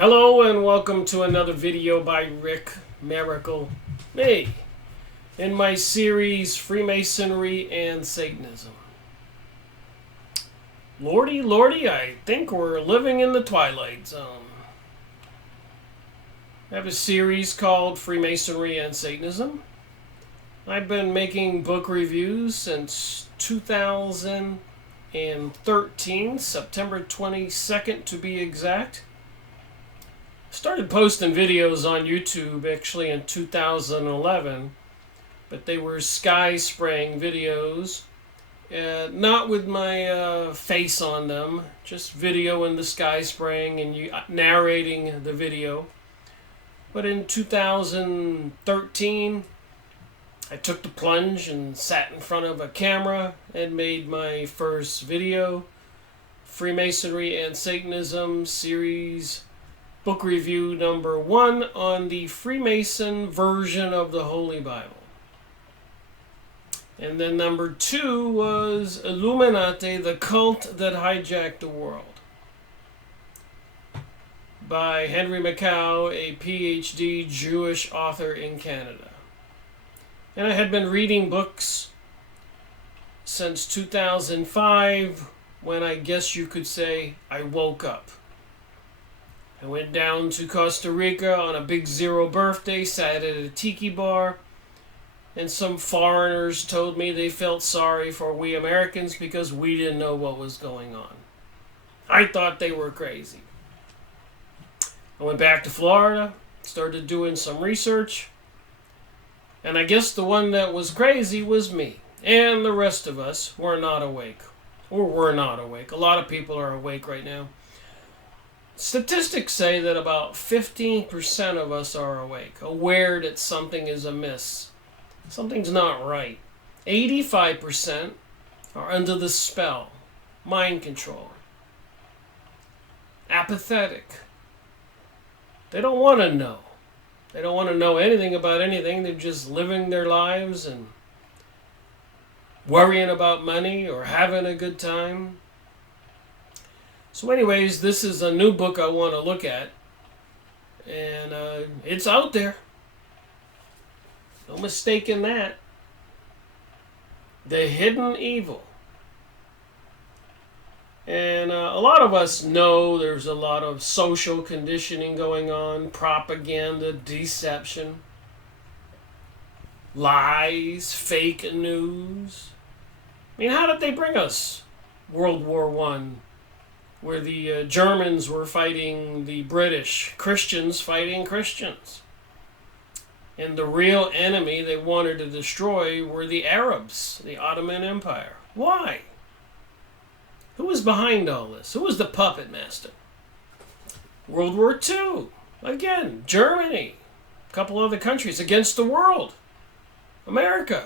Hello and welcome to another video by Rick Miracle Me in my series Freemasonry and Satanism. Lordy, lordy, I think we're living in the Twilight Zone. I have a series called Freemasonry and Satanism. I've been making book reviews since 2013, September 22nd to be exact. Started posting videos on YouTube actually in 2011, but they were sky spraying videos, not with my face on them, just video in the sky spraying and narrating the video. But in 2013, I took the plunge and sat in front of a camera and made my first video, Freemasonry and Satanism series. Book review number 1 on the Freemason version of the Holy Bible. And then number 2 was Illuminati, the Cult That Hijacked the World, by Henry Mackau, a PhD Jewish author in Canada. And I had been reading books since 2005, when I guess you could say I woke up. I went down to Costa Rica on a big zero birthday, sat at a tiki bar, and some foreigners told me they felt sorry for we Americans because we didn't know what was going on. I thought they were crazy. I went back to Florida, started doing some research, and I guess the one that was crazy was me, and the rest of us were not awake, or were not awake. A lot of people are awake right now. Statistics say that about 15% of us are awake, aware that something is amiss. Something's not right. 85% are under the spell, mind control, apathetic. They don't want to know. They don't want to know anything about anything. They're just living their lives and worrying about money or having a good time. So anyways, this is a new book I want to look at, and it's out there. No mistake in that. The Hidden Evil. And a lot of us know there's a lot of social conditioning going on, propaganda, deception, lies, fake news. I mean, how did they bring us World War I? Where the Germans were fighting the British, Christians fighting Christians. And the real enemy they wanted to destroy were the Arabs, the Ottoman Empire. Why? Who was behind all this? Who was the puppet master? World War II. Again, Germany. A couple other countries against the world. America.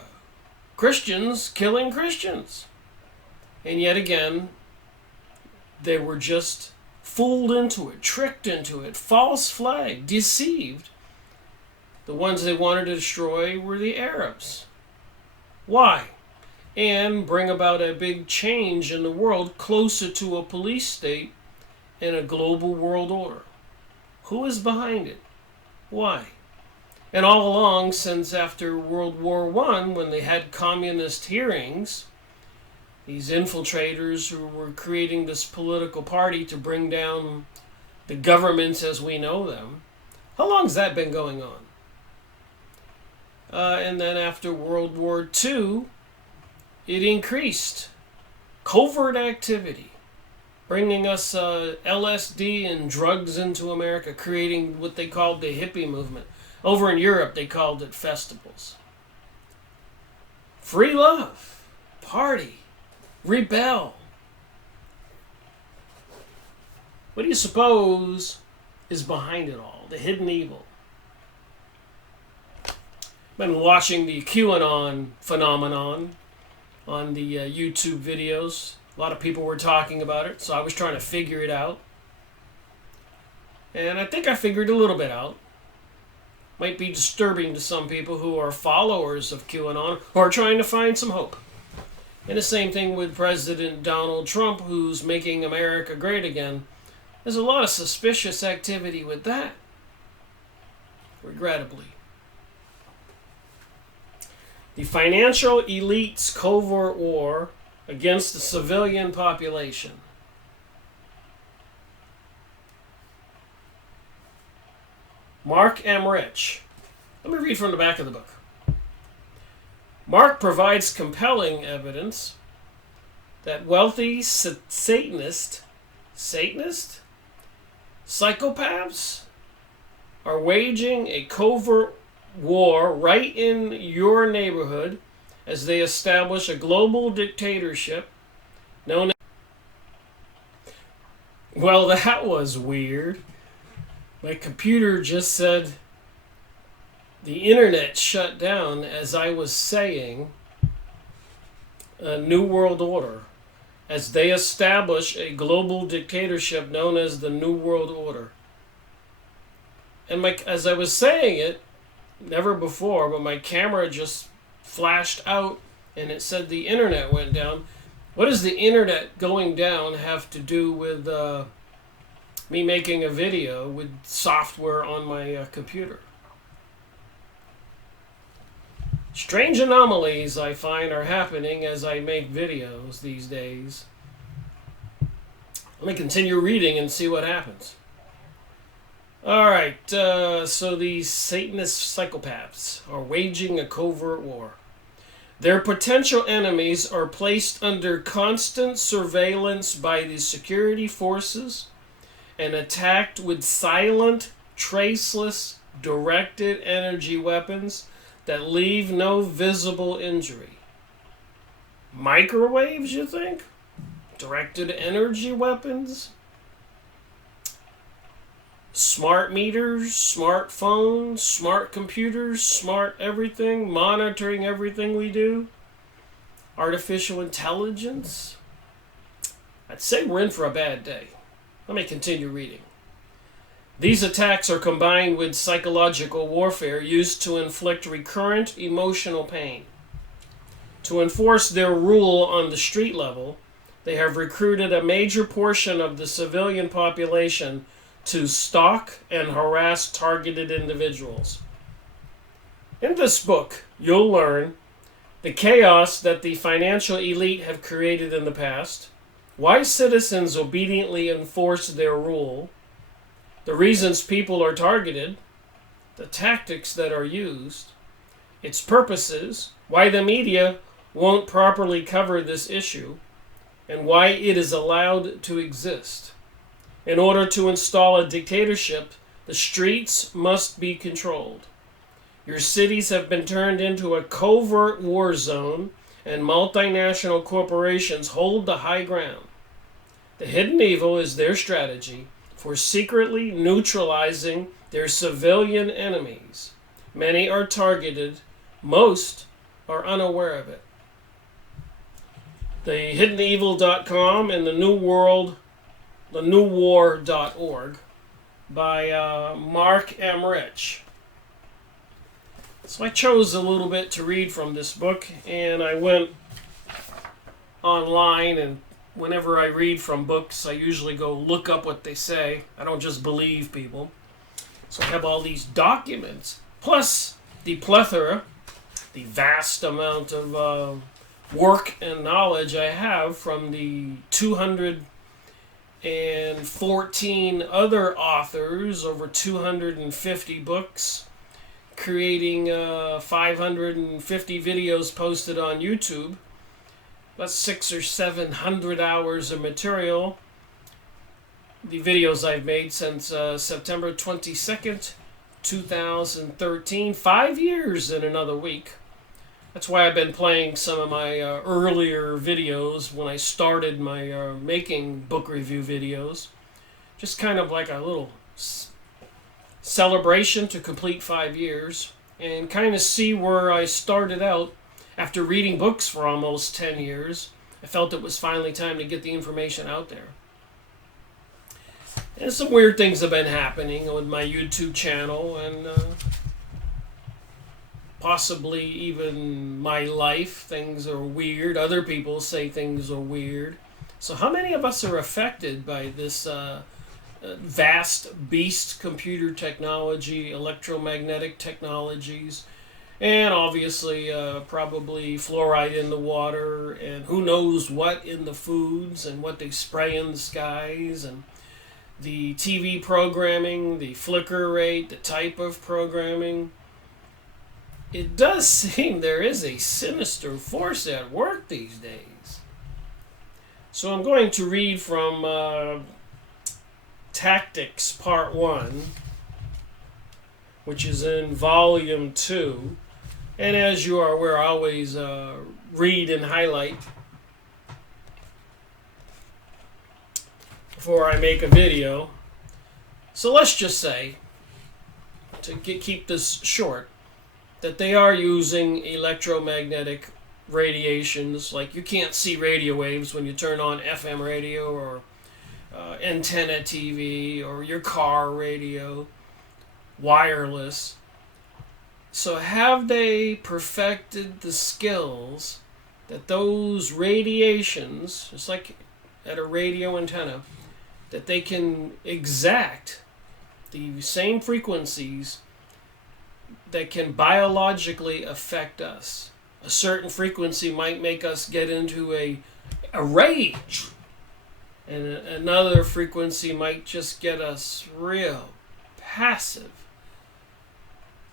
Christians killing Christians. And yet again, they were just fooled into it, tricked into it, false flag, deceived. The ones they wanted to destroy were the Arabs. Why? And bring about a big change in the world closer to a police state and a global world order. Who is behind it? Why? And all along, since after World War I, when they had communist hearings, these infiltrators who were creating this political party to bring down the governments as we know them. How long has that been going on? And then after World War II, it increased. Covert activity. Bringing us LSD and drugs into America, creating what they called the hippie movement. Over in Europe, they called it festivals. Free love. Party. Rebel. What do you suppose is behind it all? The hidden evil. I've been watching the QAnon phenomenon on the YouTube videos. A lot of people were talking about it, so I was trying to figure it out. And I think I figured a little bit out. Might be disturbing to some people who are followers of QAnon or are trying to find some hope. And the same thing with President Donald Trump, who's making America great again. There's a lot of suspicious activity with that, regrettably. The financial elite's covert war against the civilian population. Mark M. Rich. Let me read from the back of the book. Mark provides compelling evidence that wealthy Satanist psychopaths are waging a covert war right in your neighborhood as they establish a global dictatorship known as... Well, that was weird. My computer just said the internet shut down as I was saying a New World Order as they establish a global dictatorship known as the New World Order. And as I was saying it, never before, but my camera just flashed out and it said the internet went down. What does the internet going down have to do with me making a video with software on my computer? Strange anomalies I find are happening as I make videos these days. Let me continue reading and see what happens. Alright, so these Satanist psychopaths are waging a covert war. Their potential enemies are placed under constant surveillance by the security forces and attacked with silent, traceless, directed energy weapons that leave no visible injury. Microwaves, you think? Directed energy weapons? Smart meters, smartphones, smart computers, smart everything, monitoring everything we do? Artificial intelligence? I'd say we're in for a bad day. Let me continue reading. These attacks are combined with psychological warfare used to inflict recurrent emotional pain. To enforce their rule on the street level, they have recruited a major portion of the civilian population to stalk and harass targeted individuals. In this book, you'll learn the chaos that the financial elite have created in the past, why citizens obediently enforce their rule, the reasons people are targeted, the tactics that are used, its purposes, why the media won't properly cover this issue, and why it is allowed to exist. In order to install a dictatorship, the streets must be controlled. Your cities have been turned into a covert war zone, and multinational corporations hold the high ground. The hidden evil is their strategy for secretly neutralizing their civilian enemies. Many are targeted, most are unaware of it. The hiddenevil.com and the newwar.org by Mark M. Rich. So I chose a little bit to read from this book, and I went online, and whenever I read from books, I usually go look up what they say. I don't just believe people. So I have all these documents, plus the plethora, the vast amount of work and knowledge I have from the 214 other authors, over 250 books, creating 550 videos posted on YouTube. That's 600 or 700 hours of material. The videos I've made since September 22nd, 2013. 5 years in another week. That's why I've been playing some of my earlier videos when I started my making book review videos. Just kind of like a little celebration to complete 5 years and kind of see where I started out. After reading books for almost 10 years, I felt it was finally time to get the information out there. And some weird things have been happening with my YouTube channel and possibly even my life. Things are weird. Other people say things are weird. So how many of us are affected by this vast beast computer technology, electromagnetic technologies, and obviously probably fluoride in the water, and who knows what in the foods and what they spray in the skies, and the TV programming, the flicker rate, the type of programming. It does seem there is a sinister force at work these days. So I'm going to read from Tactics Part 1, which is in Volume 2. And as you are aware, I always read and highlight before I make a video. So let's just say, to keep this short, that they are using electromagnetic radiations. Like, you can't see radio waves when you turn on FM radio or antenna TV or your car radio, wireless. So have they perfected the skills that those radiations, just like at a radio antenna, that they can exact the same frequencies that can biologically affect us? A certain frequency might make us get into a rage, and another frequency might just get us real passive.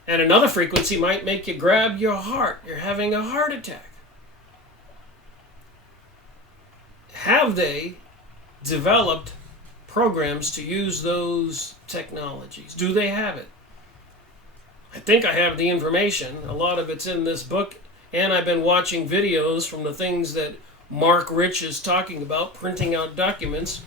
And another frequency might make you grab your heart. You're having a heart attack. Have they developed programs to use those technologies? Do they have it? I think I have the information. A lot of it's in this book, and I've been watching videos from the things that Mark Rich is talking about, printing out documents.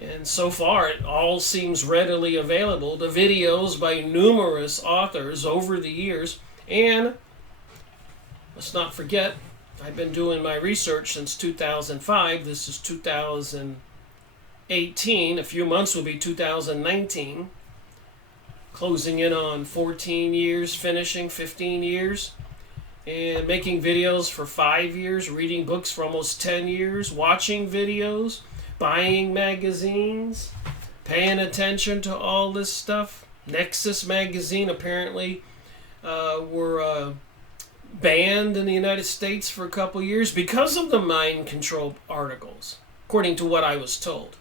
And so far, it all seems readily available. The videos by numerous authors over the years. And let's not forget, I've been doing my research since 2005. This is 2018. A few months will be 2019. Closing in on 14 years, finishing 15 years. And making videos for 5 years, reading books for almost 10 years, watching videos, buying magazines, paying attention to all this stuff. Nexus magazine apparently were banned in the United States for a couple years because of the mind control articles, according to what I was told.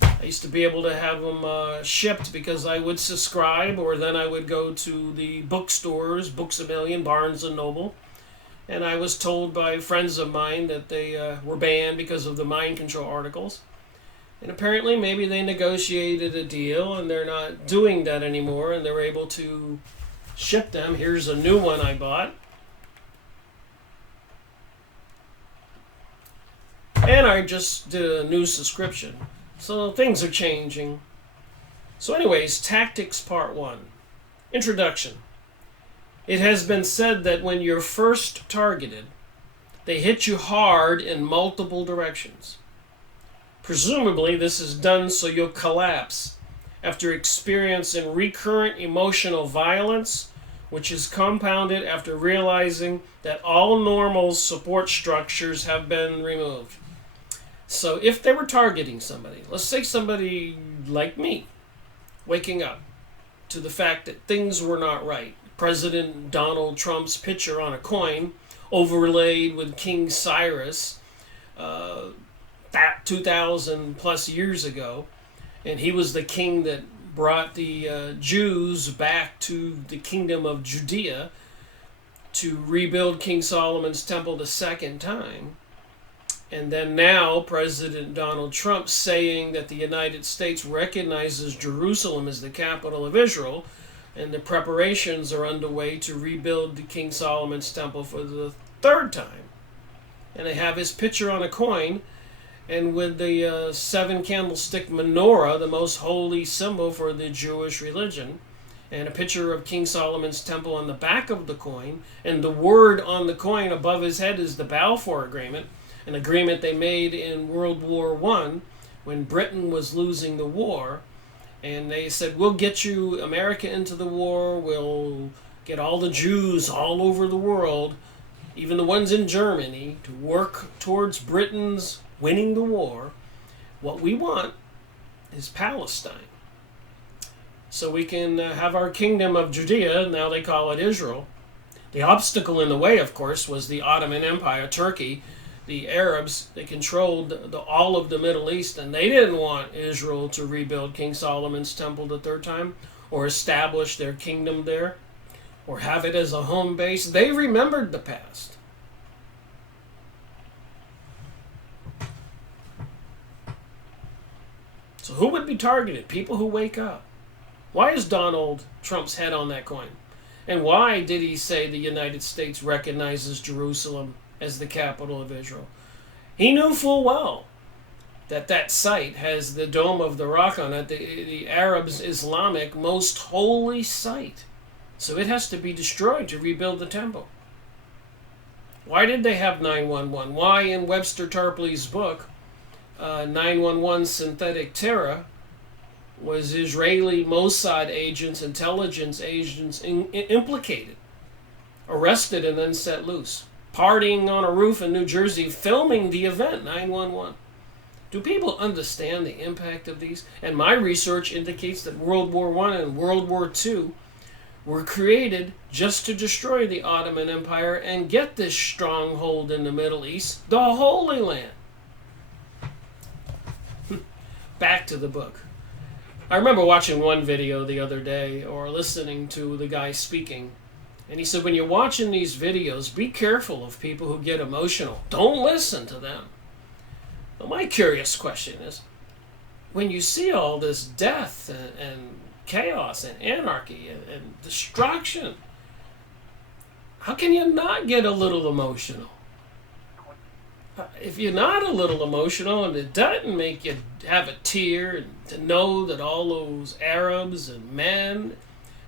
I used to be able to have them shipped because I would subscribe, or then I would go to the bookstores, Books A Million, Barnes & Noble, and I was told by friends of mine that they were banned because of the mind control articles. And apparently maybe they negotiated a deal and they're not doing that anymore, and they're able to ship them. Here's a new one I bought. And I just did a new subscription. So things are changing. So anyways, Tactics Part 1. Introduction. It has been said that when you're first targeted, they hit you hard in multiple directions. Presumably, this is done so you'll collapse after experiencing recurrent emotional violence, which is compounded after realizing that all normal support structures have been removed. So if they were targeting somebody, let's say somebody like me, waking up to the fact that things were not right, President Donald Trump's picture on a coin overlaid with King Cyrus, that 2,000 plus years ago, and he was the king that brought the Jews back to the kingdom of Judea to rebuild King Solomon's temple the second time. And then now President Donald Trump saying that the United States recognizes Jerusalem as the capital of Israel, and the preparations are underway to rebuild the King Solomon's temple for the third time. And they have his picture on a coin, and with the seven candlestick menorah, the most holy symbol for the Jewish religion, and a picture of King Solomon's temple on the back of the coin, and the word on the coin above his head is the Balfour Agreement, an agreement they made in World War I when Britain was losing the war. And they said, we'll get you, America, into the war. We'll get all the Jews all over the world, even the ones in Germany, to work towards Britain's winning the war. What we want is Palestine. So we can have our kingdom of Judea, now they call it Israel. The obstacle in the way, of course, was the Ottoman Empire, Turkey. The Arabs, they controlled all of the Middle East, and they didn't want Israel to rebuild King Solomon's temple the third time, or establish their kingdom there, or have it as a home base. They remembered the past. So who would be targeted? People who wake up. Why is Donald Trump's head on that coin? And why did he say the United States recognizes Jerusalem as the capital of Israel? He knew full well that that site has the Dome of the Rock on it, the Arabs' Islamic most holy site. So it has to be destroyed to rebuild the temple. Why did they have 911? Why in Webster Tarpley's book, 911 Synthetic Terror, was Israeli Mossad agents, intelligence agents implicated, arrested and then set loose, partying on a roof in New Jersey, filming the event, 911. Do people understand the impact of these? And my research indicates that World War I and World War II were created just to destroy the Ottoman Empire and get this stronghold in the Middle East, the Holy Land. Back to the book. I remember watching one video the other day, or listening to the guy speaking, and he said, when you're watching these videos, be careful of people who get emotional. Don't listen to them. Well, my curious question is, when you see all this death and chaos and anarchy and destruction, how can you not get a little emotional? If you're not a little emotional and it doesn't make you have a tear and to know that all those Arabs and men,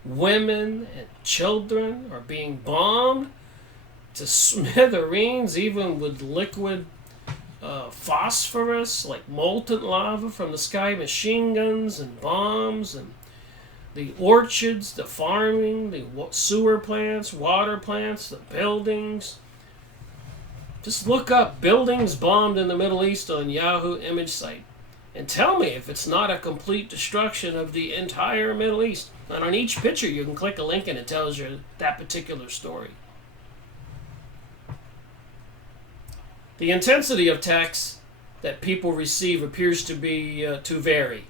women and children are being bombed to smithereens, even with liquid phosphorus, like molten lava from the sky, machine guns and bombs, and the orchards, the farming, the sewer plants, water plants, the buildings. Just look up buildings bombed in the Middle East on Yahoo image site and tell me if it's not a complete destruction of the entire Middle East. And on each picture you can click a link and it tells you that particular story. The intensity of attacks that people receive appears to be to vary.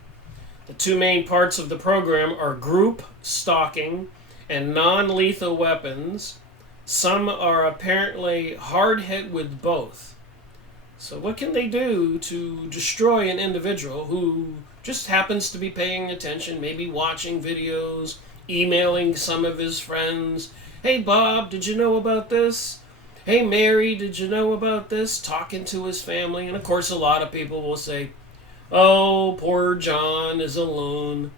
The two main parts of the program are group stalking and non-lethal weapons. Some are apparently hard hit with both. So what can they do to destroy an individual who just happens to be paying attention, maybe watching videos, emailing some of his friends? Hey Bob, did you know about this? Hey Mary, did you know about this? Talking to his family. And of course a lot of people will say, oh, poor John is alone.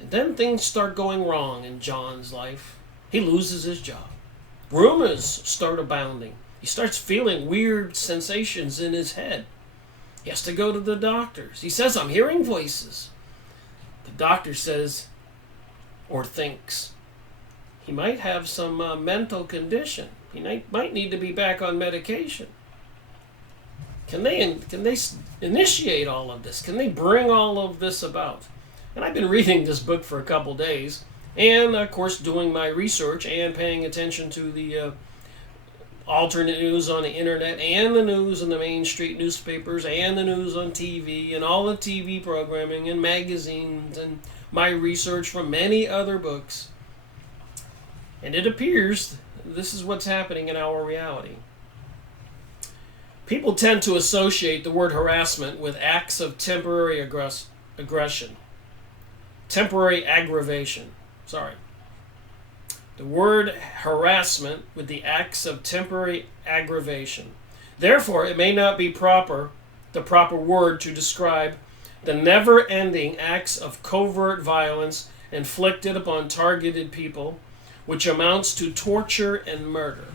And then things start going wrong in John's life. He loses his job. Rumors start abounding. He starts feeling weird sensations in his head. He has to go to the doctors. He says, I'm hearing voices. The doctor says, or thinks, he might have some mental condition. He might need to be back on medication. Can they initiate all of this? Can they bring all of this about? And I've been reading this book for a couple days. And, of course, doing my research and paying attention to the alternate news on the internet and the news in the main street newspapers and the news on TV and all the TV programming and magazines and my research from many other books. And it appears this is what's happening in our reality. People tend to associate the word harassment with acts of temporary aggression. Temporary aggravation. The word harassment with the acts of temporary aggravation. Therefore, it may not be the proper word to describe the never-ending acts of covert violence inflicted upon targeted people, which amounts to torture and murder.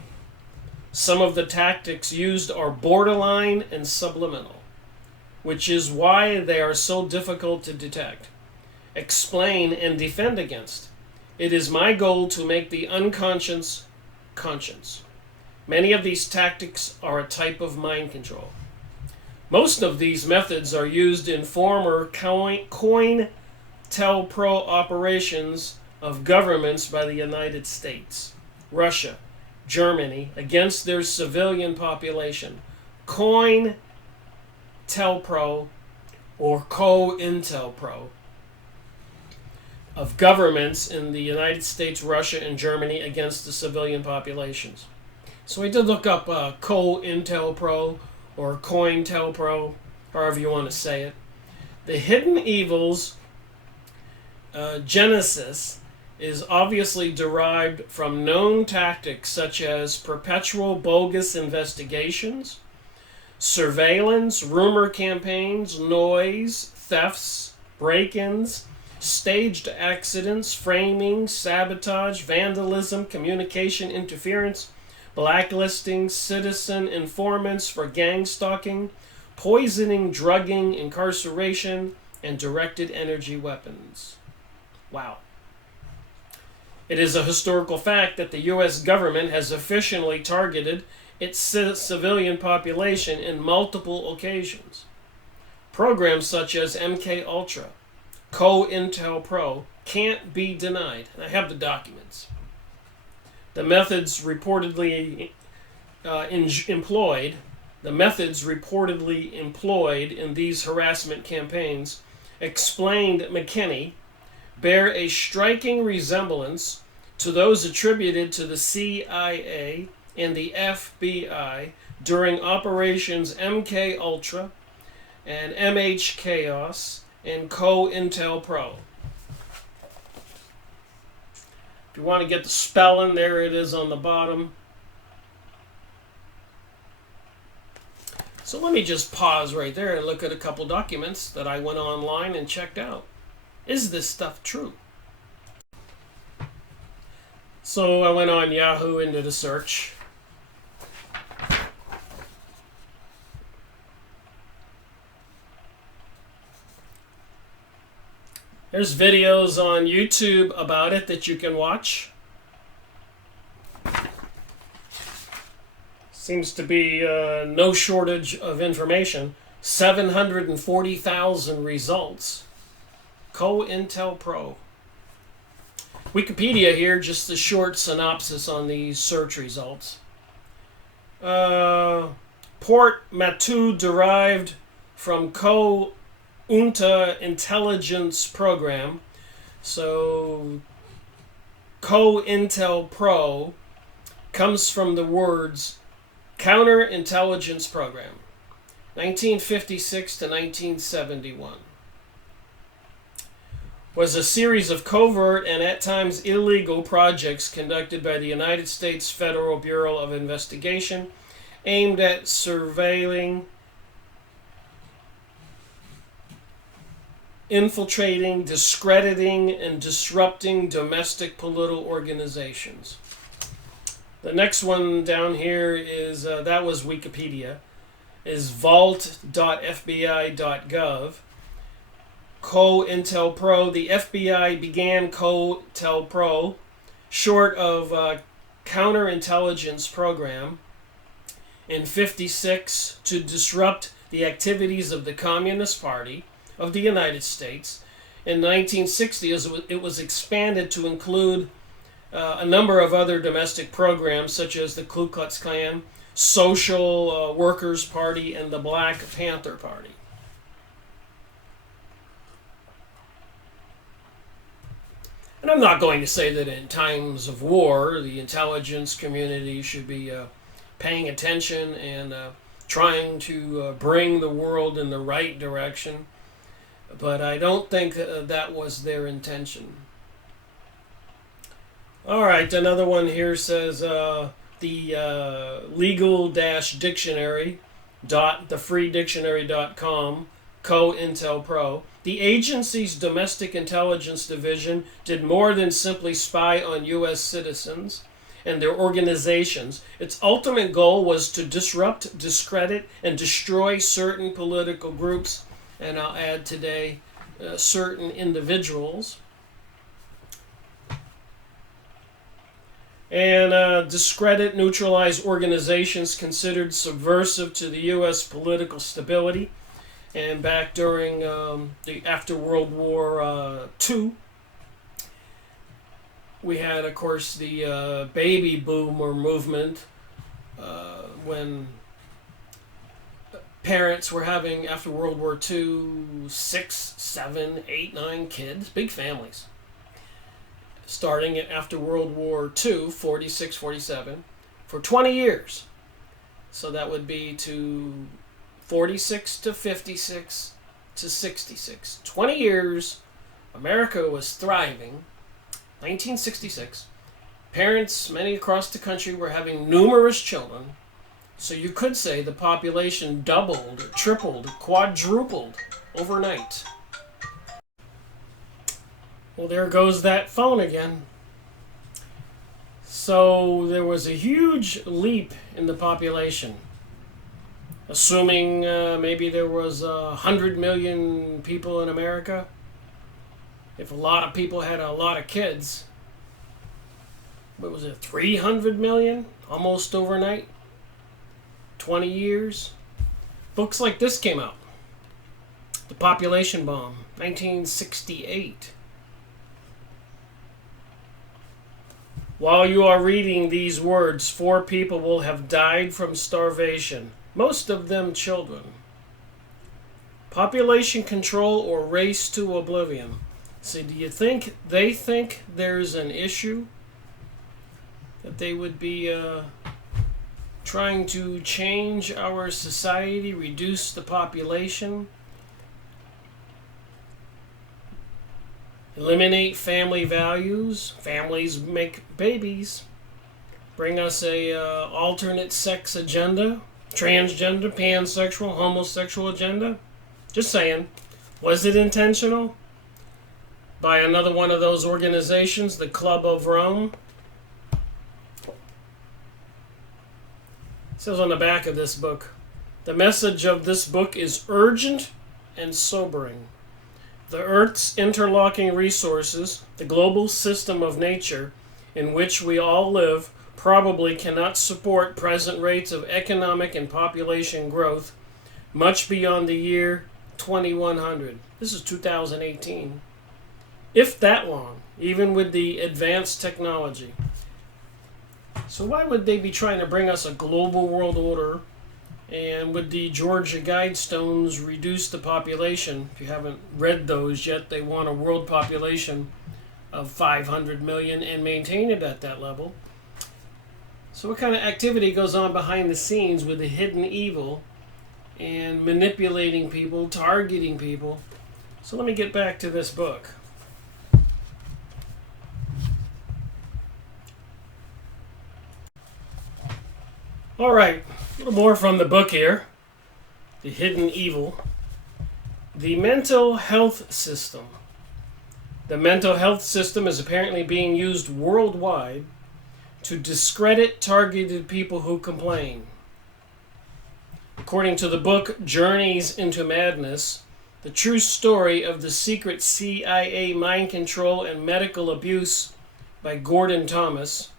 Some of the tactics used are borderline and subliminal, which is why they are so difficult to detect, explain, and defend against. It is my goal to make the unconscious conscious. Many of these tactics are a type of mind control. Most of these methods are used in former COINTELPRO operations of governments by the United States, Russia, Germany against their civilian population. COINTELPRO or COINTELPRO of governments in the United States, Russia, and Germany against the civilian populations. So I did look up COINTELPRO or COINTELPRO, however you want to say it. The hidden evils genesis is obviously derived from known tactics such as perpetual bogus investigations, surveillance, rumor campaigns, noise, thefts, break-ins, staged accidents, framing, sabotage, vandalism, communication interference, blacklisting, citizen informants for gang stalking, poisoning, drugging, incarceration, and directed energy weapons. Wow. It is a historical fact that the U.S. government has officially targeted its civilian population in multiple occasions. Programs such as MK Ultra, COINTELPRO can't be denied. And I have the documents. The methods reportedly employed in these harassment campaigns, explained McKinney, bear a striking resemblance to those attributed to the CIA and the FBI during operations MK Ultra and MH Chaos and COINTELPRO. If you want to get the spelling, there it is on the bottom. So let me just pause right there and look at a couple documents that I went online and checked out. Is this stuff true? So I went on Yahoo and did a search. There's videos on YouTube about it that you can watch. Seems to be no shortage of information. 740,000 results. COINTELPRO. Wikipedia here, just a short synopsis on these search results. Portmanteau derived from COINTELPRO intelligence program. So COINTELPRO comes from the words counterintelligence program, 1956 to 1971. Was a series of covert and at times illegal projects conducted by the United States Federal Bureau of Investigation aimed at surveilling, infiltrating, discrediting, and disrupting domestic political organizations. The next one down here is, that was Wikipedia, is vault.fbi.gov. COINTELPRO. The FBI began COINTELPRO, short of counterintelligence program, in 1956 to disrupt the activities of the Communist Party of the United States. In 1960, it was expanded to include a number of other domestic programs, such as the Ku Klux Klan, Social Workers Party, and the Black Panther Party. And I'm not going to say that in times of war, the intelligence community should be paying attention and trying to bring the world in the right direction. But I don't think that was their intention. All right, another one here says the legal-dictionary.thefreedictionary.com, COINTELPRO. The agency's domestic intelligence division did more than simply spy on U.S. citizens and their organizations. Its ultimate goal was to disrupt, discredit, and destroy certain political groups, and I'll add today, certain individuals. and discredit, neutralize organizations considered subversive to the U.S. political stability. And back during after World War II, we had, of course, the baby boomer movement when parents were having, after World War II, 6, 7, 8, 9 kids, big families. Starting after World War II, 46, 47, for 20 years. So that would be to 46 to 56 to 66. 20 years, America was thriving. 1966. Parents, many across the country, were having numerous children. So you could say the population doubled, tripled, quadrupled overnight. Well, there goes that phone again. So there was a huge leap in the population. Assuming maybe there was 100 million people in America. If a lot of people had a lot of kids, what was it, 300 million? Almost overnight? 20 years? Books like this came out. The Population Bomb, 1968. While you are reading these words, 4 people will have died from starvation, most of them children. Population control or race to oblivion. So do you think they think there's an issue? That they would be trying to change our society, reduce the population, eliminate family values, families make babies, bring us a alternate sex agenda, transgender, pansexual, homosexual agenda? Just saying. Was it intentional? By another one of those organizations, the Club of Rome? It says on the back of this book, the message of this book is urgent and sobering. The Earth's interlocking resources, the global system of nature in which we all live, probably cannot support present rates of economic and population growth much beyond the year 2100. This is 2018. If that long, even with the advanced technology. So why would they be trying to bring us a global world order, and would the Georgia Guidestones reduce the population? If you haven't read those yet, they want a world population of 500 million and maintain it at that level. So what kind of activity goes on behind the scenes with the hidden evil and manipulating people, targeting people? So let me get back to this book. All right, a little more from the book here. The Hidden Evil. The mental health system. The mental health system is apparently being used worldwide to discredit targeted people who complain. According to the book Journeys into Madness, the true story of the secret CIA mind control and medical abuse by Gordon Thomas,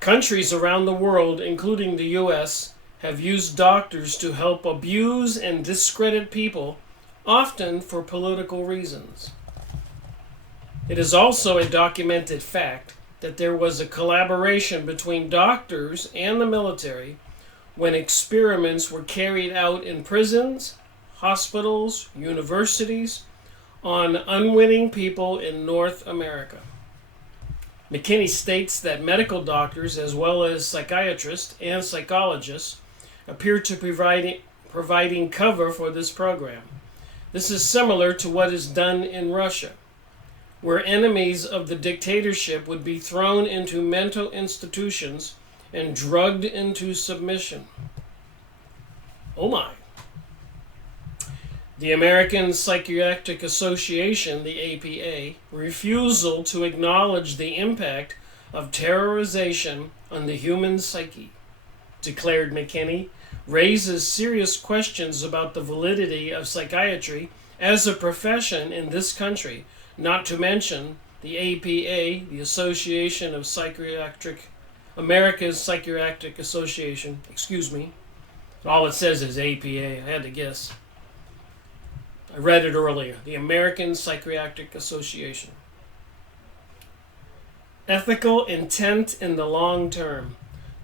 countries around the world, including the U.S., have used doctors to help abuse and discredit people, often for political reasons. It is also a documented fact that there was a collaboration between doctors and the military when experiments were carried out in prisons, hospitals, universities, on unwitting people in North America. McKinney states that medical doctors, as well as psychiatrists and psychologists, appear to be providing cover for this program. This is similar to what is done in Russia, where enemies of the dictatorship would be thrown into mental institutions and drugged into submission. Oh my. The American Psychiatric Association, the APA, refusal to acknowledge the impact of terrorization on the human psyche, declared McKinney, raises serious questions about the validity of psychiatry as a profession in this country, not to mention the APA, the Association of Psychiatric, America's Psychiatric Association, excuse me. All it says is APA, I had to guess. I read it earlier, the American Psychiatric Association. Ethical intent in the long term.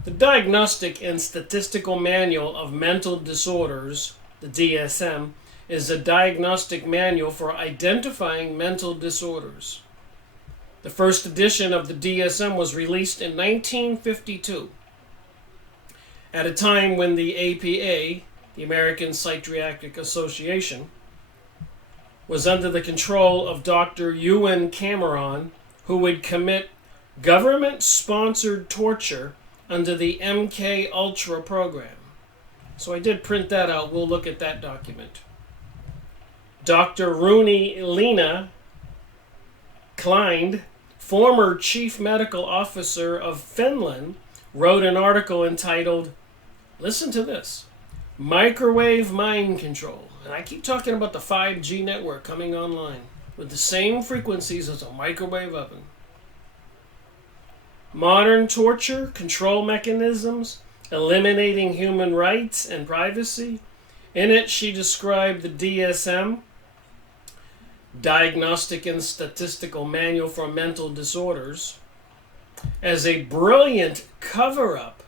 The Diagnostic and Statistical Manual of Mental Disorders, the DSM, is a diagnostic manual for identifying mental disorders. The first edition of the DSM was released in 1952, at a time when the APA, the American Psychiatric Association, was under the control of Dr. Ewan Cameron, who would commit government-sponsored torture under the MK Ultra program. So I did print that out. We'll look at that document. Dr. Rooney Lena Klein, former chief medical officer of Finland, wrote an article entitled, listen to this, Microwave Mind Control. And I keep talking about the 5G network coming online with the same frequencies as a microwave oven. Modern torture, control mechanisms, eliminating human rights and privacy. In it, she described the DSM, Diagnostic and Statistical Manual for Mental Disorders, as a brilliant cover-up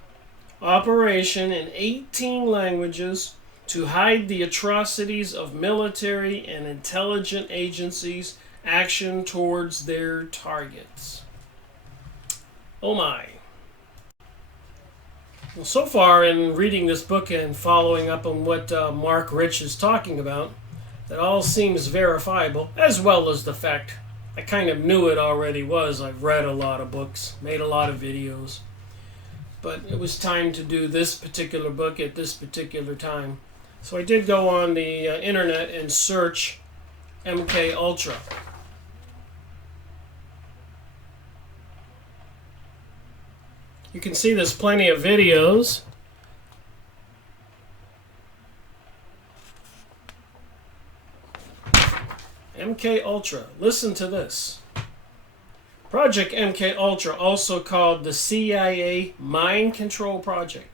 operation in 18 languages to hide the atrocities of military and intelligence agencies' action towards their targets. Oh my. Well, so far in reading this book and following up on what Mark Rich is talking about, that all seems verifiable, as well as the fact I kind of knew it already was. I've read a lot of books, made a lot of videos, but it was time to do this particular book at this particular time. So I did go on the internet and search MK Ultra. You can see there's plenty of videos. MK Ultra. Listen to this. Project MK Ultra, also called the CIA Mind Control Project,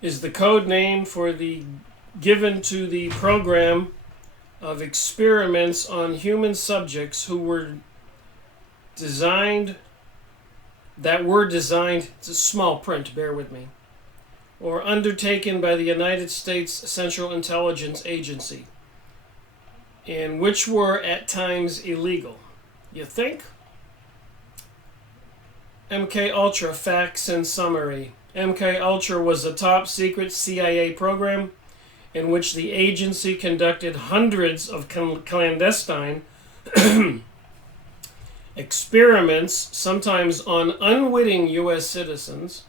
is the code name for the given to the program of experiments on human subjects who were designed, it's a small print, bear with me, or undertaken by the United States Central Intelligence Agency, and which were at times illegal. You think? MK Ultra facts and summary. MK Ultra was a top secret CIA program in which the agency conducted hundreds of clandestine experiments, sometimes on unwitting U.S. citizens,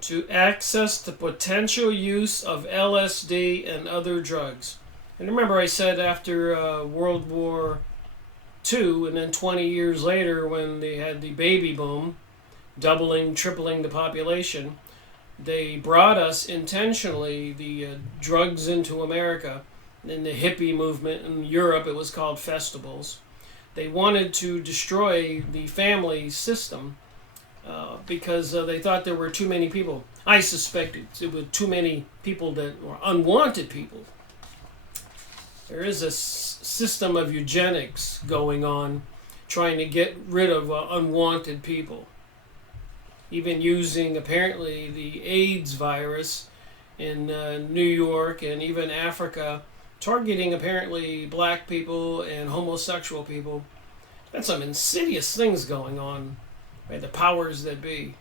to access the potential use of LSD and other drugs. And remember I said after World War II, and then 20 years later when they had the baby boom, doubling, tripling the population, they brought us intentionally the drugs into America. In the hippie movement in Europe, it was called festivals. They wanted to destroy the family system because they thought there were too many people. I suspected it was too many people that were unwanted people. There is a system of eugenics going on, trying to get rid of unwanted people. Even using, apparently, the AIDS virus in New York and even Africa, targeting, apparently, black people and homosexual people. That's some insidious things going on by the powers that be.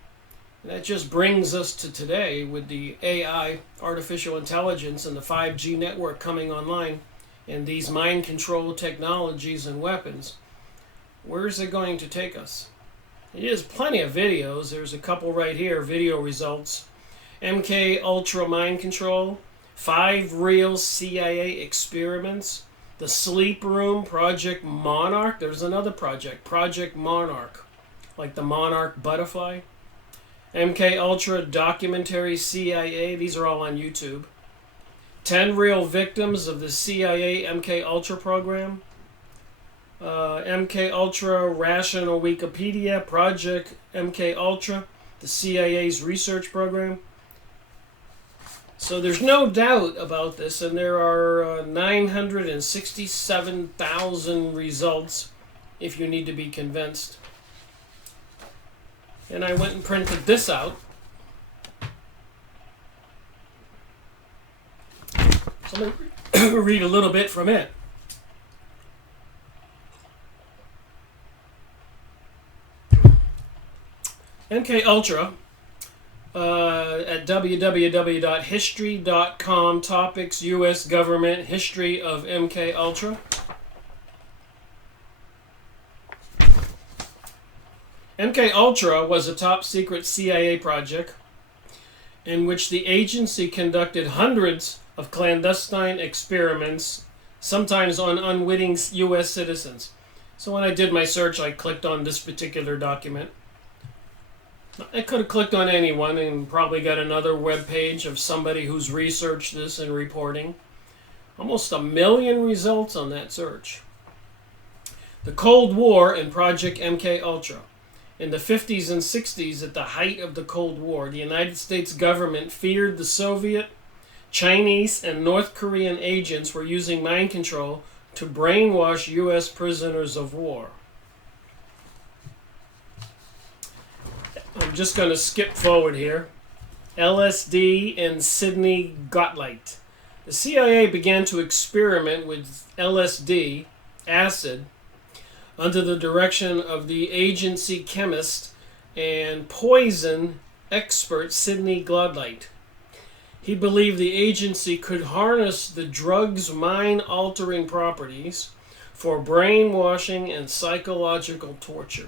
And that just brings us to today with the AI, artificial intelligence, and the 5G network coming online, and these mind control technologies and weapons. Where is it going to take us? It is plenty of videos. There's a couple right here, video results. MK Ultra Mind Control, 5 real CIA experiments, the Sleep Room, Project Monarch. There's another project, Project Monarch, like the monarch butterfly. MK Ultra documentary CIA. These are all on YouTube. 10 real victims of the CIA MK Ultra program. MK Ultra Rational Wikipedia, Project MK Ultra, the CIA's research program. So there's no doubt about this, and there are 967,000 results if you need to be convinced. And I went and printed this out. So I'm going to read a little bit from it. MK Ultra at www.history.com, topics U.S. government history of MK Ultra. MK Ultra was a top secret CIA project in which the agency conducted hundreds of clandestine experiments, sometimes on unwitting U.S. citizens. So when I did my search, I clicked on this particular document. I could have clicked on anyone and probably got another web page of somebody who's researched this and reporting. Almost 1 million results on that search. The Cold War and Project MK Ultra. In the 50s and 60s, at the height of the Cold War, the United States government feared the Soviet, Chinese, and North Korean agents were using mind control to brainwash U.S. prisoners of war. I'm just going to skip forward here. LSD and Sidney Gottlieb. The CIA began to experiment with LSD, acid, under the direction of the agency chemist and poison expert Sidney Gottlieb. He believed the agency could harness the drug's mind-altering properties for brainwashing and psychological torture.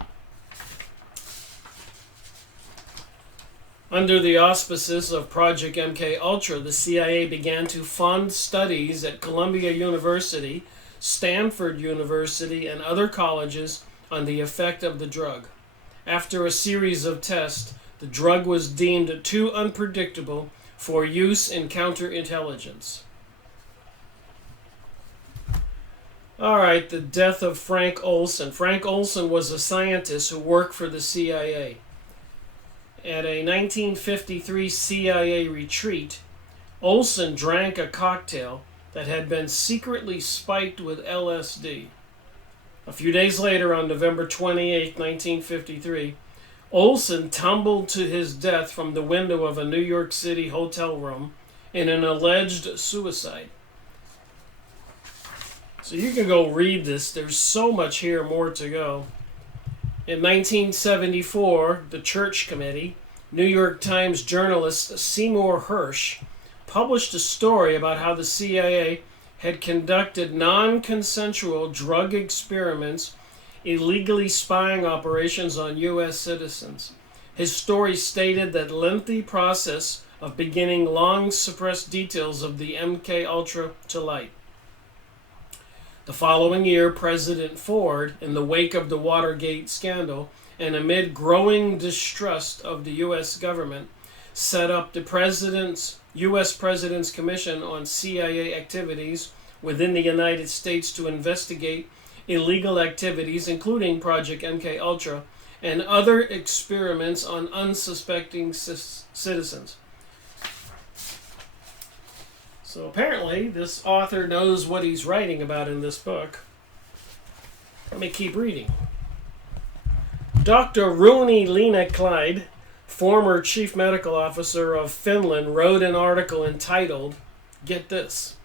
Under the auspices of Project MK Ultra, the CIA began to fund studies at Columbia University, Stanford University, and other colleges on the effect of the drug. After a series of tests, the drug was deemed too unpredictable for use in counterintelligence. All right, the death of Frank Olson. Frank Olson was a scientist who worked for the CIA. At a 1953 CIA retreat, Olson drank a cocktail that had been secretly spiked with LSD. A few days later, on November 28, 1953, Olson tumbled to his death from the window of a New York City hotel room in an alleged suicide. So you can go read this. There's so much here, more to go. In 1974, the Church Committee, New York Times journalist Seymour Hersh, published a story about how the CIA had conducted non-consensual drug experiments, illegally spying operations on U.S. citizens. His story stated that lengthy process of beginning long suppressed details of the MK Ultra to light. The following year, President Ford, in the wake of the Watergate scandal and amid growing distrust of the U.S. government, set up the U.S. President's Commission on CIA Activities within the United States to investigate illegal activities, including Project MK Ultra, and other experiments on unsuspecting citizens. So apparently, this author knows what he's writing about in this book. Let me keep reading. Dr. Rooney Lena Clyde, former chief medical officer of Finland, wrote an article entitled, get this,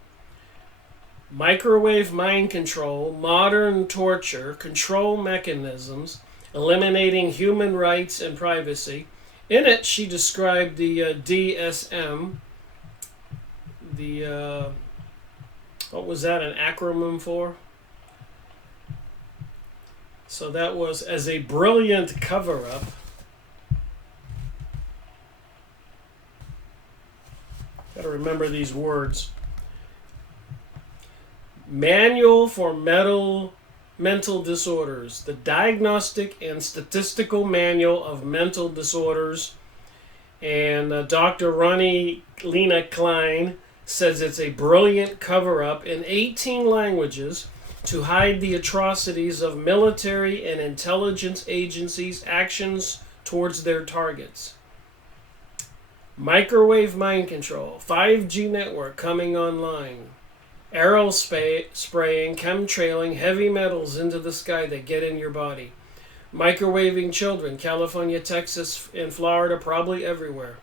Microwave Mind Control, Modern Torture, Control Mechanisms, Eliminating Human Rights and Privacy. In it, she described the DSM, what was that an acronym for? So that was as a brilliant cover-up. Got to remember these words. Manual for Mental Disorders. The Diagnostic and Statistical Manual of Mental Disorders. And Dr. Ronnie Lena Klein says it's a brilliant cover-up in 18 languages to hide the atrocities of military and intelligence agencies' actions towards their targets. Microwave mind control, 5G network coming online, arrow spraying, chemtrailing heavy metals into the sky that get in your body, microwaving children, California, Texas, and Florida, probably everywhere.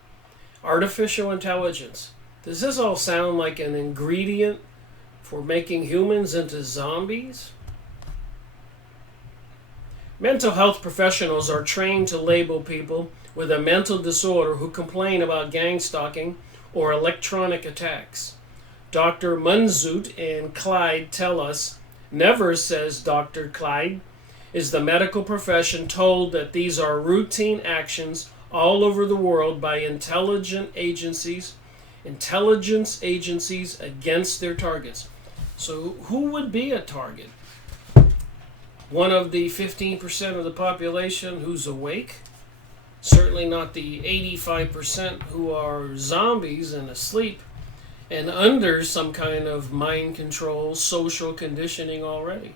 Artificial intelligence. Does this all sound like an ingredient for making humans into zombies? Mental health professionals are trained to label people with a mental disorder who complain about gang stalking or electronic attacks. Dr. Munzoot and Clyde tell us, never, says Dr. Clyde, is the medical profession told that these are routine actions all over the world by intelligence agencies against their targets. So who would be a target? One of the 15% of the population who's awake? Certainly not the 85% who are zombies and asleep and under some kind of mind control, social conditioning already.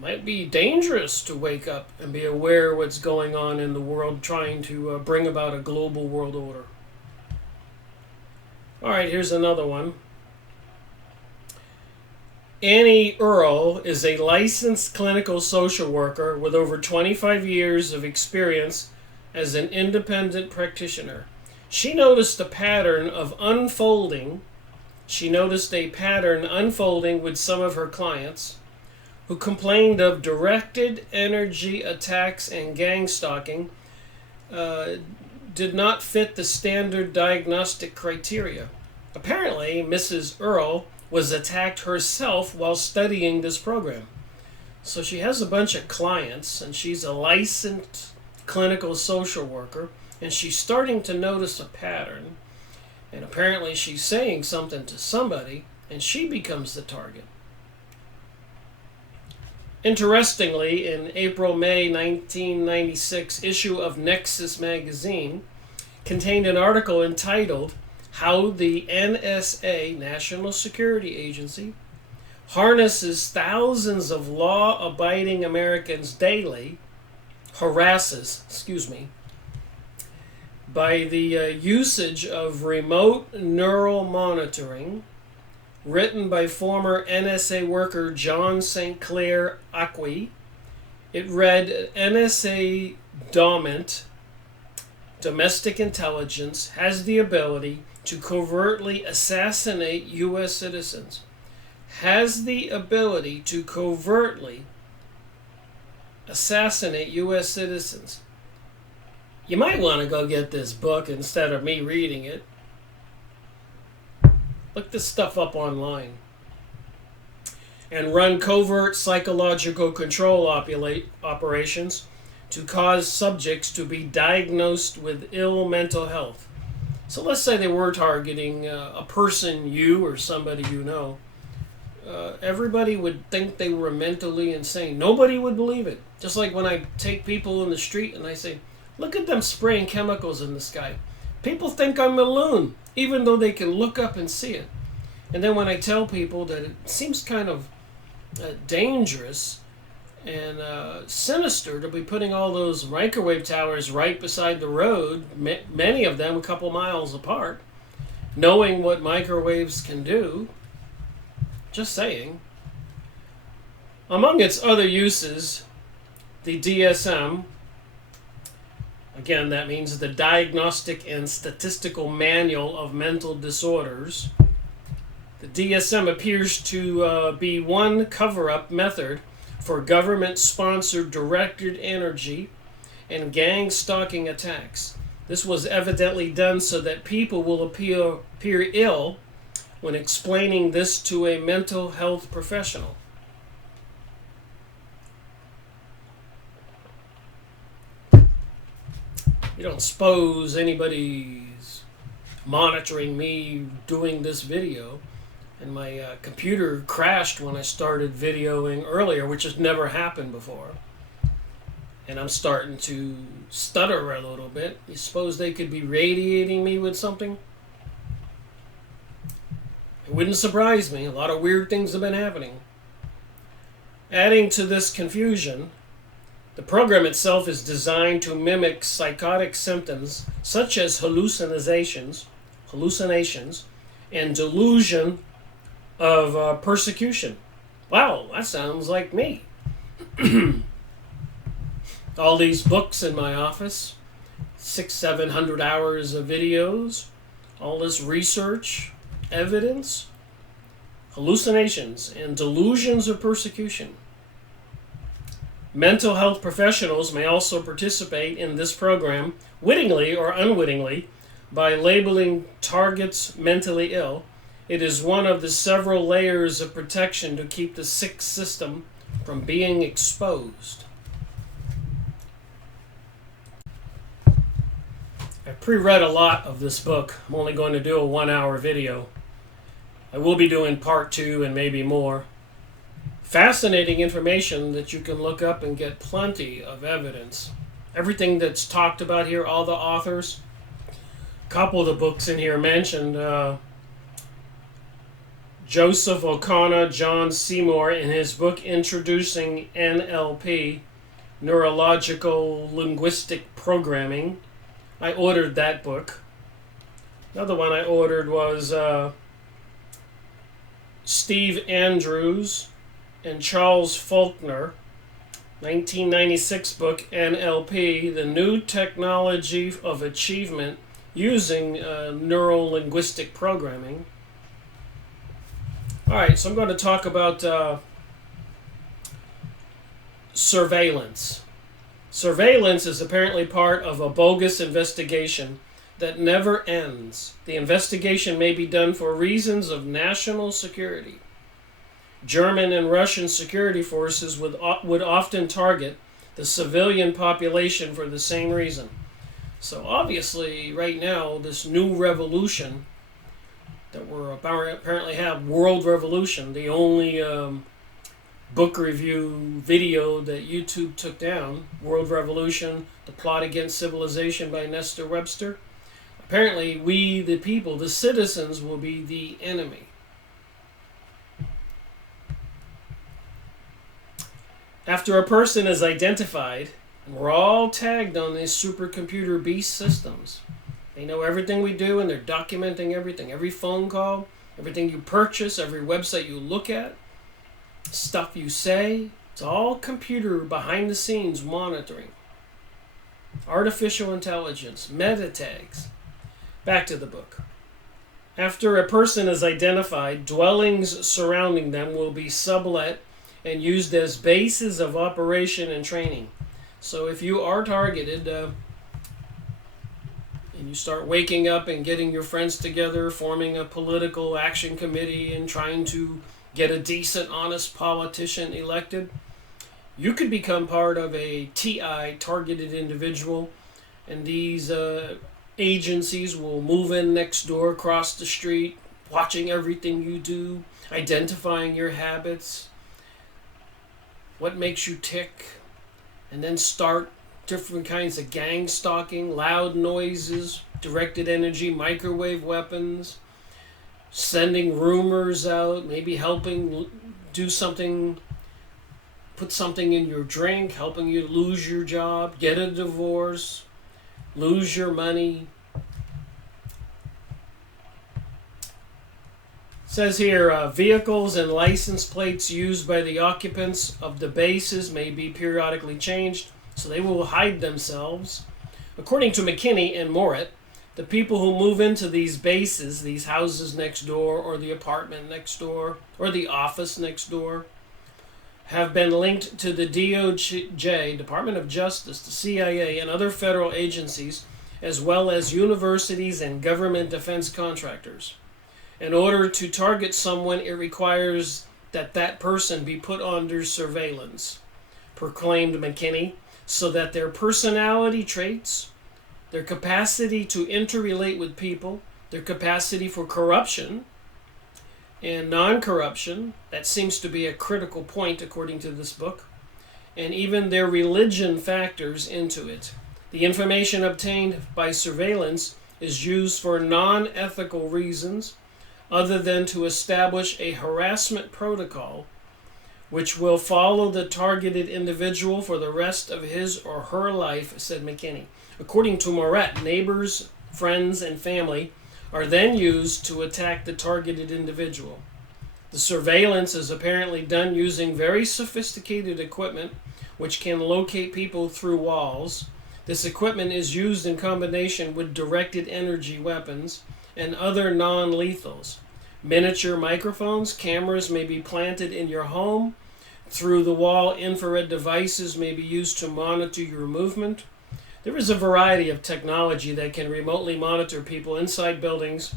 Might be dangerous to wake up and be aware of what's going on in the world, trying to bring about a global world order. All right, here's another one. Annie Earle is a licensed clinical social worker with over 25 years of experience as an independent practitioner. She noticed a pattern unfolding with some of her clients who complained of directed energy attacks and gang stalking did not fit the standard diagnostic criteria. Apparently, Mrs. Earle was attacked herself while studying this program. So she has a bunch of clients, and she's a licensed clinical social worker, and she's starting to notice a pattern. And apparently she's saying something to somebody, and she becomes the target. Interestingly, in April-May 1996 issue of Nexus magazine contained an article entitled How the NSA, National Security Agency, harnesses thousands of law-abiding Americans daily, by the usage of remote neural monitoring, written by former NSA worker John St. Clair Acqui. It read, NSA domestic intelligence, has the ability to covertly assassinate U.S. citizens. Has the ability to covertly assassinate U.S. citizens. You might want to go get this book instead of me reading it. Look this stuff up online. And run covert psychological control operations to cause subjects to be diagnosed with ill mental health. So let's say they were targeting a person, you or somebody you know. Everybody would think they were mentally insane. Nobody would believe it. Just like when I take people in the street and I say, look at them spraying chemicals in the sky. People think I'm a loon, even though they can look up and see it. And then when I tell people that it seems kind of dangerous and sinister to be putting all those microwave towers right beside the road, many of them a couple miles apart, knowing what microwaves can do, just saying. Among its other uses, the DSM, again, that means the Diagnostic and Statistical Manual of Mental Disorders. The DSM appears to be one cover-up method for government-sponsored directed energy and gang stalking attacks. This was evidently done so that people will appear ill when explaining this to a mental health professional. You don't suppose anybody's monitoring me doing this video, and my computer crashed when I started videoing earlier, which has never happened before. and I'm starting to stutter a little bit. You suppose they could be radiating me with something? It wouldn't surprise me. A lot of weird things have been happening. Adding to this confusion, the program itself is designed to mimic psychotic symptoms such as hallucinations, and delusion of persecution. Wow, that sounds like me. All these books in my office, 700 hours of videos, all this research, evidence, hallucinations, and delusions of persecution. Mental health professionals may also participate in this program, wittingly or unwittingly, by labeling targets mentally ill. It is one of the several layers of protection to keep the sick system from being exposed. I pre-read a lot of this book. I'm only going to do a 1-hour video. I will be doing part 2 and maybe more. Fascinating information that you can look up and get plenty of evidence. Everything that's talked about here, all the authors. A couple of the books in here mentioned Joseph O'Connor, John Seymour, in his book Introducing NLP, Neurological Linguistic Programming. I ordered that book. Another one I ordered was Steve Andrews and Charles Faulkner, 1996 book, NLP, The New Technology of Achievement Using Neuro-Linguistic Programming. Alright, so I'm going to talk about surveillance. Surveillance is apparently part of a bogus investigation that never ends. The investigation may be done for reasons of national security. German and Russian security forces would often target the civilian population for the same reason. So obviously, right now, this new revolution that we're apparently have, World Revolution, the only book review video that YouTube took down, World Revolution, The Plot Against Civilization by Nestor Webster. Apparently, we, the people, the citizens, will be the enemy. After a person is identified, we're all tagged on these supercomputer beast systems. They know everything we do, and they're documenting everything. Every phone call, everything you purchase, every website you look at, stuff you say. It's all computer behind the scenes monitoring. Artificial intelligence, meta tags. Back to the book. After a person is identified, dwellings surrounding them will be sublet and used as bases of operation and training. So if you are targeted, and you start waking up and getting your friends together, forming a political action committee and trying to get a decent, honest politician elected, you could become part of a TI, targeted individual, and these agencies will move in next door, across the street, watching everything you do, identifying your habits, what makes you tick, and then start different kinds of gang stalking, loud noises, directed energy, microwave weapons, sending rumors out, maybe helping do something, put something in your drink, helping you lose your job, get a divorce, lose your money. It says here, vehicles and license plates used by the occupants of the bases may be periodically changed, so they will hide themselves. According to McKinney and Morit, the people who move into these bases, these houses next door, or the apartment next door, or the office next door, have been linked to the DOJ, Department of Justice, the CIA, and other federal agencies, as well as universities and government defense contractors. In order to target someone, it requires that that person be put under surveillance, proclaimed McKinney, so that their personality traits, their capacity to interrelate with people, their capacity for corruption and non-corruption, that seems to be a critical point according to this book, and even their religion factors into it. The information obtained by surveillance is used for non-ethical reasons other than to establish a harassment protocol which will follow the targeted individual for the rest of his or her life, said McKinney. According to Moret, neighbors, friends, and family are then used to attack the targeted individual. The surveillance is apparently done using very sophisticated equipment which can locate people through walls. This equipment is used in combination with directed energy weapons and other non-lethals. Miniature microphones, cameras may be planted in your home. Through the wall, infrared devices may be used to monitor your movement. There is a variety of technology that can remotely monitor people inside buildings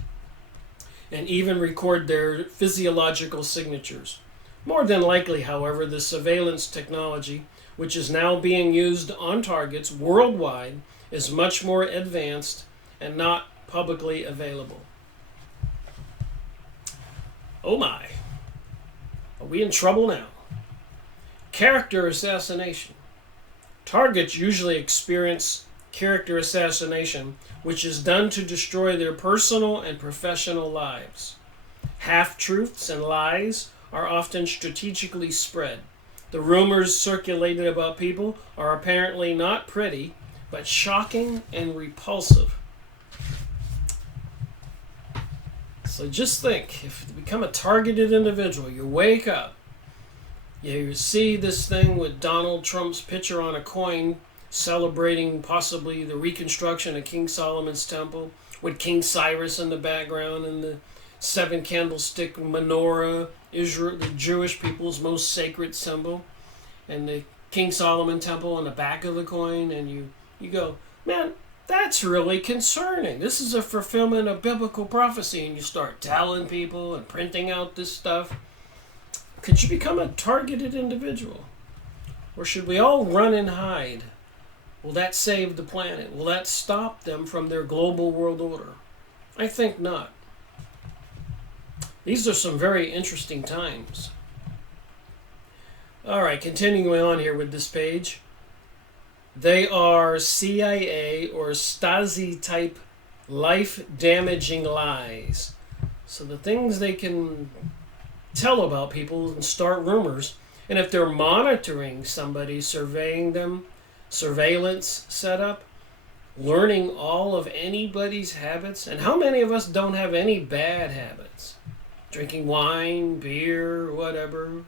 and even record their physiological signatures. More than likely, however, the surveillance technology, which is now being used on targets worldwide, is much more advanced and not publicly available. Oh my, are we in trouble now? Character assassination. Targets usually experience character assassination, which is done to destroy their personal and professional lives. Half-truths and lies are often strategically spread. The rumors circulated about people are apparently not pretty, but shocking and repulsive. So just think, if you become a targeted individual, you wake up, you see this thing with Donald Trump's picture on a coin celebrating possibly the reconstruction of King Solomon's temple, with King Cyrus in the background and the seven candlestick menorah, Israel, the Jewish people's most sacred symbol, and the King Solomon temple on the back of the coin, and you go, man, that's really concerning. This is a fulfillment of biblical prophecy, and you start telling people and printing out this stuff. Could you become a targeted individual? Or should we all run and hide? Will that save the planet? Will that stop them from their global world order? I think not. These are some very interesting times. All right, continuing on here with this page. They are CIA or Stasi type life-damaging lies. So the things they can tell about people and start rumors. And if they're monitoring somebody, surveying them, surveillance setup, learning all of anybody's habits. And how many of us don't have any bad habits? Drinking wine, beer, whatever.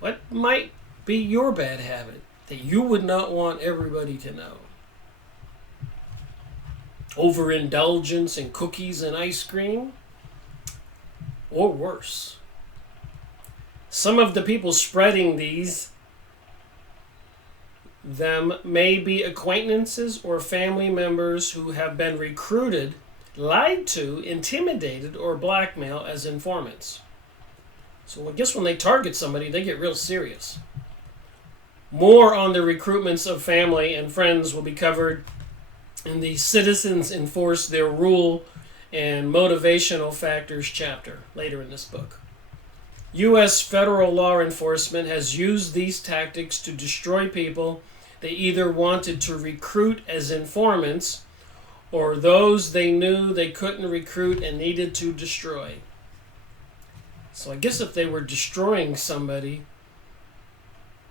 What might be your bad habit that you would not want everybody to know? Overindulgence in cookies and ice cream? Or worse. Some of the people spreading them may be acquaintances or family members who have been recruited, lied to, intimidated, or blackmailed as informants. So I guess when they target somebody, they get real serious. More on the recruitments of family and friends will be covered in the Citizens Enforce Their Rule and Motivational Factors chapter later in this book. U.S. federal law enforcement has used these tactics to destroy people they either wanted to recruit as informants or those they knew they couldn't recruit and needed to destroy. So I guess if they were destroying somebody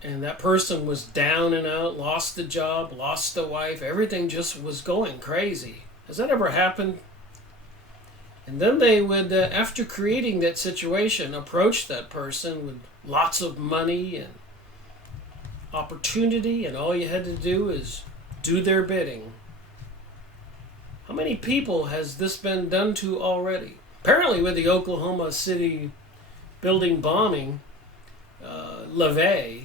and that person was down and out, lost the job, lost the wife, everything just was going crazy. Has that ever happened? And then they would, after creating that situation, approach that person with lots of money and opportunity, and all you had to do is do their bidding. How many people has this been done to already? Apparently with the Oklahoma City building bombing, LaVey,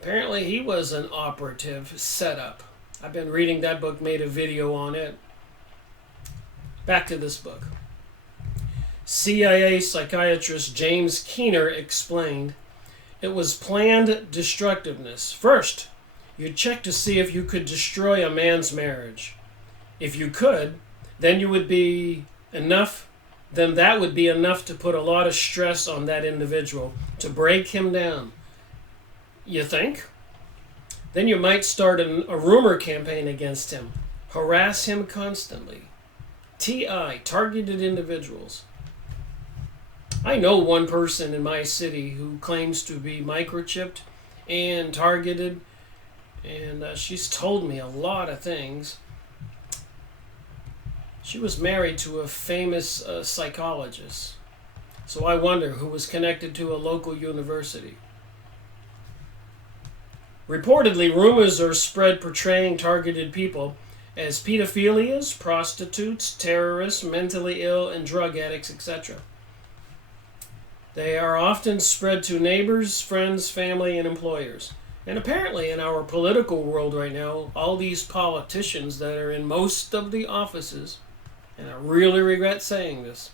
apparently he was an operative setup. I've been reading that book, made a video on it. Back to this book. CIA psychiatrist James Keener explained, it was planned destructiveness. First, you check to see if you could destroy a man's marriage. If you could, then that would be enough to put a lot of stress on that individual, to break him down. You think? Then you might start a rumor campaign against him. Harass him constantly. TI, targeted individuals. I know one person in my city who claims to be microchipped and targeted, and she's told me a lot of things. She was married to a famous psychologist, so I wonder who was connected to a local university. Reportedly, rumors are spread portraying targeted people as pedophilias, prostitutes, terrorists, mentally ill, and drug addicts, etc. They are often spread to neighbors, friends, family, and employers. And apparently in our political world right now, all these politicians that are in most of the offices, and I really regret saying this,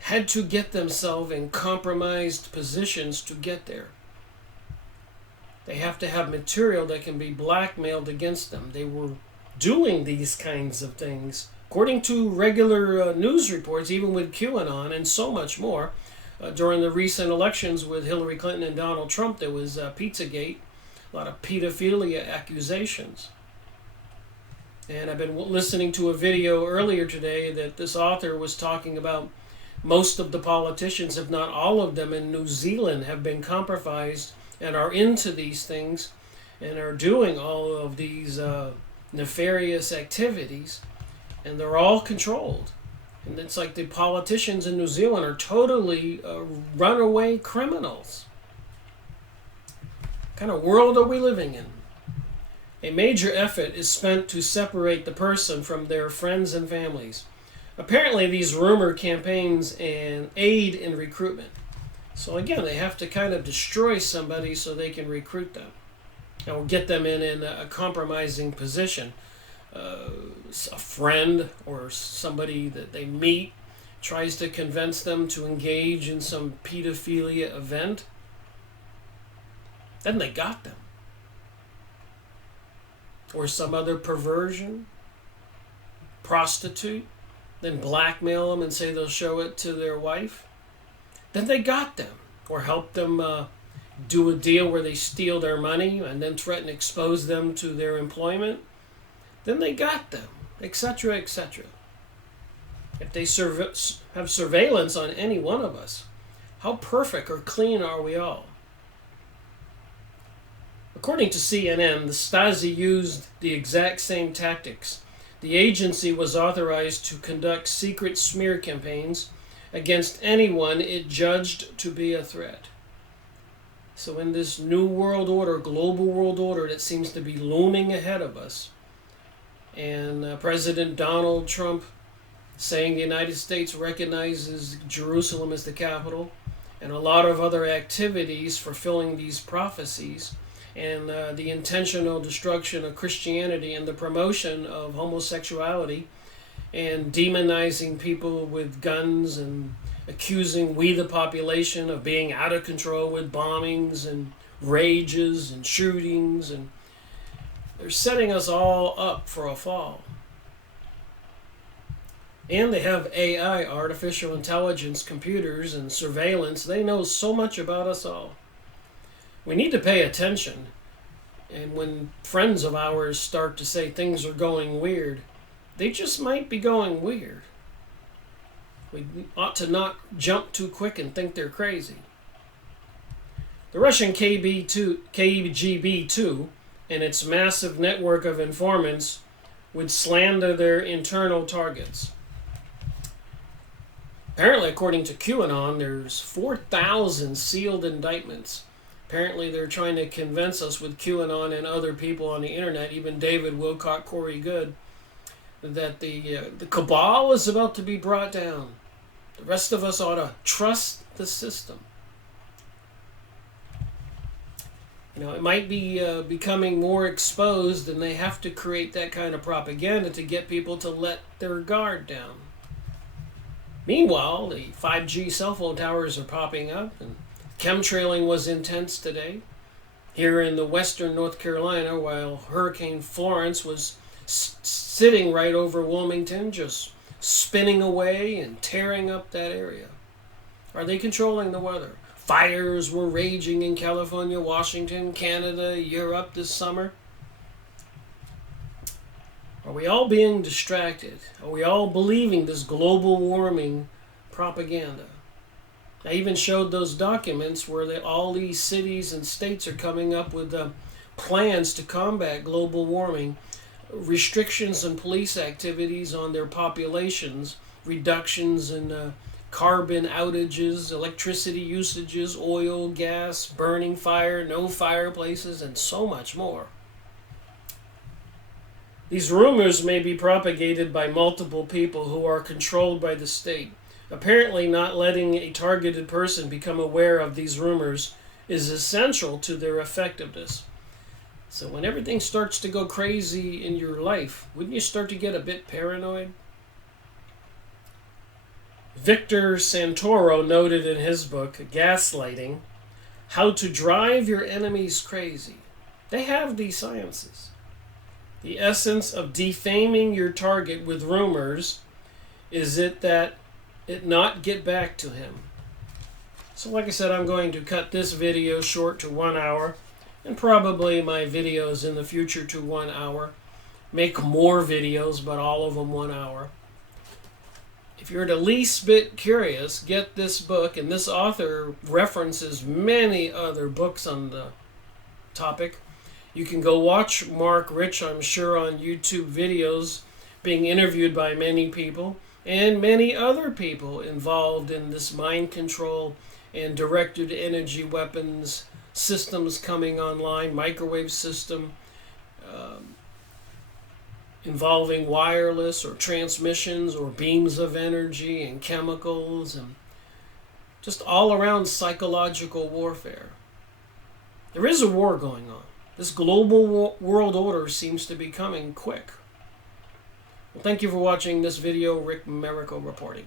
had to get themselves in compromised positions to get there. They have to have material that can be blackmailed against them. They were doing these kinds of things, according to regular news reports, even with QAnon and so much more. During the recent elections with Hillary Clinton and Donald Trump, there was Pizzagate, a lot of pedophilia accusations. And I've been listening to a video earlier today that this author was talking about most of the politicians, if not all of them, in New Zealand have been compromised and are into these things and are doing all of these nefarious activities, and they're all controlled. And it's like the politicians in New Zealand are totally runaway criminals. What kind of world are we living in? A major effort is spent to separate the person from their friends and families. Apparently these rumor campaigns and aid in recruitment. So again, they have to kind of destroy somebody so they can recruit them or get them in a compromising position. A friend or somebody that they meet tries to convince them to engage in some pedophilia event. Then they got them. Or some other perversion, prostitute, then blackmail them and say they'll show it to their wife. Then they got them. Or help them do a deal where they steal their money and then threaten to expose them to their employment. Then they got them, etc., etc. If they have surveillance on any one of us, how perfect or clean are we all? According to CNN, the Stasi used the exact same tactics. The agency was authorized to conduct secret smear campaigns against anyone it judged to be a threat. So in this new world order, global world order that seems to be looming ahead of us, and President Donald Trump saying the United States recognizes Jerusalem as the capital, and a lot of other activities fulfilling these prophecies, and the intentional destruction of Christianity and the promotion of homosexuality, and demonizing people with guns and accusing we the population of being out of control with bombings and rages and shootings, and they're setting us all up for a fall. And they have AI, artificial intelligence, computers, and surveillance. They know so much about us all. We need to pay attention. And when friends of ours start to say things are going weird, they just might be going weird. We ought to not jump too quick and think they're crazy. The Russian KGB-2 and its massive network of informants would slander their internal targets. Apparently, according to QAnon, there's 4,000 sealed indictments. Apparently, they're trying to convince us with QAnon and other people on the internet, even David Wilcock, Corey Good, that the cabal is about to be brought down. The rest of us ought to trust the system. You know, it might be becoming more exposed, and they have to create that kind of propaganda to get people to let their guard down. Meanwhile, the 5G cell phone towers are popping up, and chemtrailing was intense today. Here in the western North Carolina, while Hurricane Florence was sitting right over Wilmington, just spinning away and tearing up that area. Are they controlling the weather? Fires were raging in California, Washington, Canada, Europe this summer. Are we all being distracted? Are we all believing this global warming propaganda? I even showed those documents where all these cities and states are coming up with plans to combat global warming, restrictions on police activities on their populations, reductions in carbon outages, electricity usages, oil, gas, burning fire, no fireplaces, and so much more. These rumors may be propagated by multiple people who are controlled by the state. Apparently, not letting a targeted person become aware of these rumors is essential to their effectiveness. So when everything starts to go crazy in your life, wouldn't you start to get a bit paranoid? Victor Santoro noted in his book, Gaslighting, how to drive your enemies crazy. They have these sciences. The essence of defaming your target with rumors is that it not get back to him. So like I said, I'm going to cut this video short to 1 hour, and probably my videos in the future to 1 hour. Make more videos, but all of them 1 hour. If you're the least bit curious, get this book, and this author references many other books on the topic. You can go watch Mark Rich, I'm sure, on YouTube videos being interviewed by many people and many other people involved in this mind control and directed energy weapons systems coming online, microwave system, involving wireless or transmissions or beams of energy and chemicals and just all around psychological warfare. There is a war going on. This global world order seems to be coming quick. Well, thank you for watching this video. Rick Merico reporting.